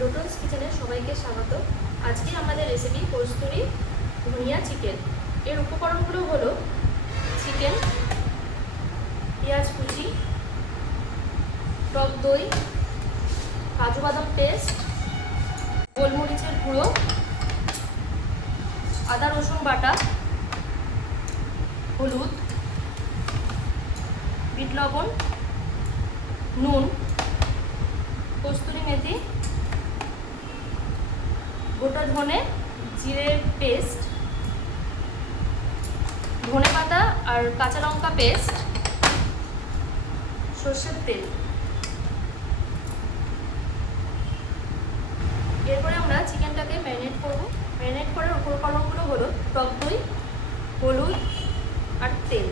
লোটনস কিচেনে সবাইকে স্বাগত। আজকে আমাদের রেসিপি কস্তুরি ধনিয়া চিকেন। এর উপকরণগুলো হলো চিকেন, পেঁয়াজ কুচি, টক দই, কাজু বাদাম পেস্ট, গোলমরিচের গুঁড়ো, আদা রসুন বাটা, হলুদ, বিট লবণ, নুন, কস্তুরি মেথি, গোটা ধনে জিরের পেস্ট, ধনে পাতা আর কাঁচা লঙ্কা পেস্ট, সর্ষের তেল। এরপরে আমরা চিকেনটাকে ম্যারিনেট করব। ম্যারিনেট করার উপকরণগুলো হলো টক দই, হলুদ আর তেল।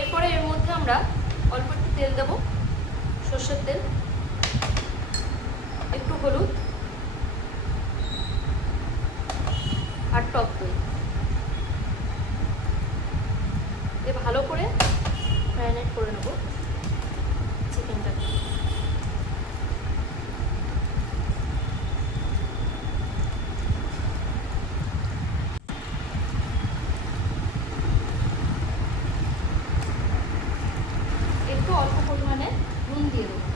এরপরে এর মধ্যে আমরা অল্প একটু তেল দেব, সর্ষের তেল, একটু হলুদ আর টক দই। ভালো করে ম্যারিনেট করে নেব চিকেনটাকে। একটু অল্প পরিমাণে নুন দিয়ে দেবো।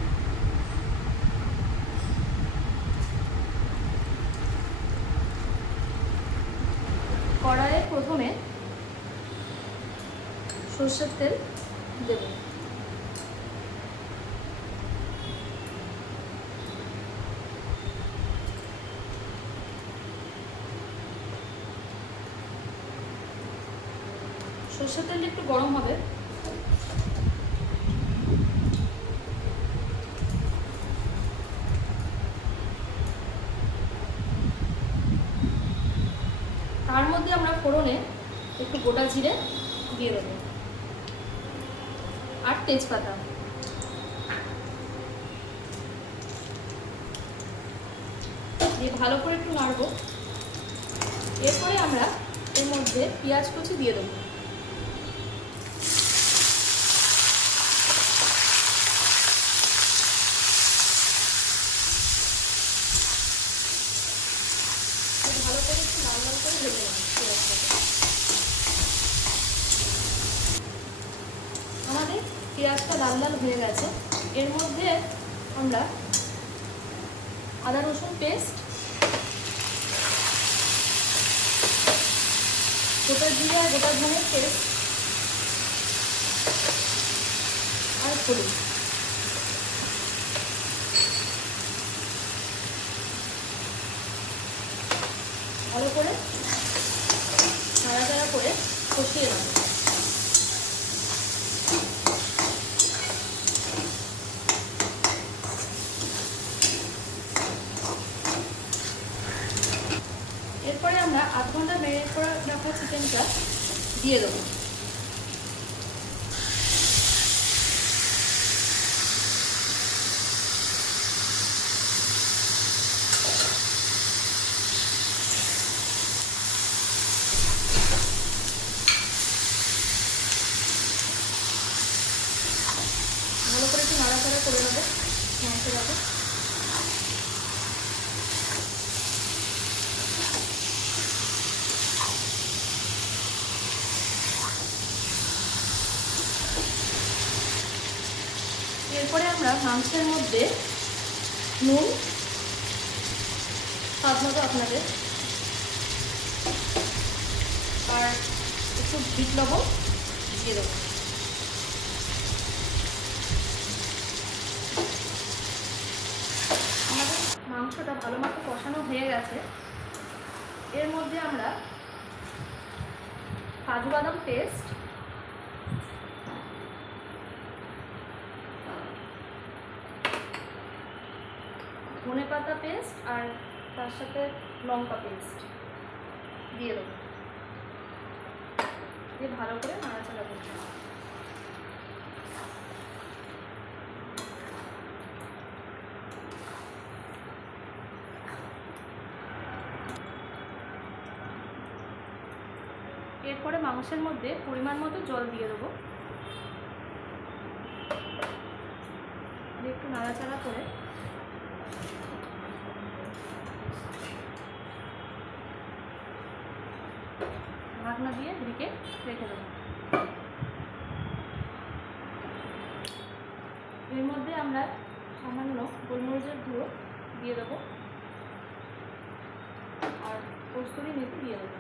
কড়াইয়ে প্রথমে সর্ষের তেল দেব। সর্ষের তেলটা একটু গরম হবে। তার মধ্যে আমরা ফোড়নে একটু গোটা জিরে দিয়ে দেবো আর তেজপাতা। দিয়ে ভালো করে একটু নাড়বো। এরপরে আমরা এর মধ্যে পেঁয়াজ কুচি দিয়ে দেবো। ভালো করে একটু লাল লাল করে ভেজে নেব পেঁয়াজটাকে। আমাদের পেঁয়াজটা লাল লাল হয়ে গেছে। এর মধ্যে আমরা আদা রসুন পেস্ট, গোটা জিরে আর গোটা ধনের পেস্ট আর হলুদ ভালো করে নাড়াচাড়া করে কষিয়ে নেব। এরপরে আমরা আধ ঘন্টা ম্যারিনেট করে রাখা চিকেনটা দিয়ে দেবো। ভালো করে একটু নাড়াচাড়া করে নেবো মাংসটাকে। এরপরে আমরা মাংসের মধ্যে নুন স্বাদ মতো আপনাদের আর একটু বিট লবণ দিয়ে দেবো। আমাদের মাংসটা ভালো মতো কষানো হয়ে গেছে। এর মধ্যে আমরা কাজু বাদাম পেস্ট, ধনে পাতা পেস্ট আর তার সাথে লঙ্কা পেস্ট দিয়ে দেবো। দিয়ে ভালো করে নাড়াচাড়া করতে হবে। এরপরে মাংসের মধ্যে পরিমাণ মতো জল দিয়ে দেবো। একটু নাড়াচাড়া করে ঢাকনা দিয়ে ঢেকে রেখে দেবো। এর মধ্যে আমরা সামান্য গোলমরিচের গুঁড়ো দিয়ে দেবো আর কস্তুরি মেথি দিয়ে দেবো।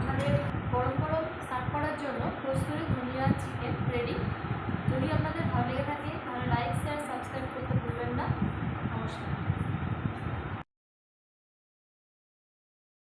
আমাদের গরম গরম সার্ভ করার জন্য কস্তুরি ধনিয়া চিকেন রেডি। যদি আপনাদের ভালো লেগে থাকে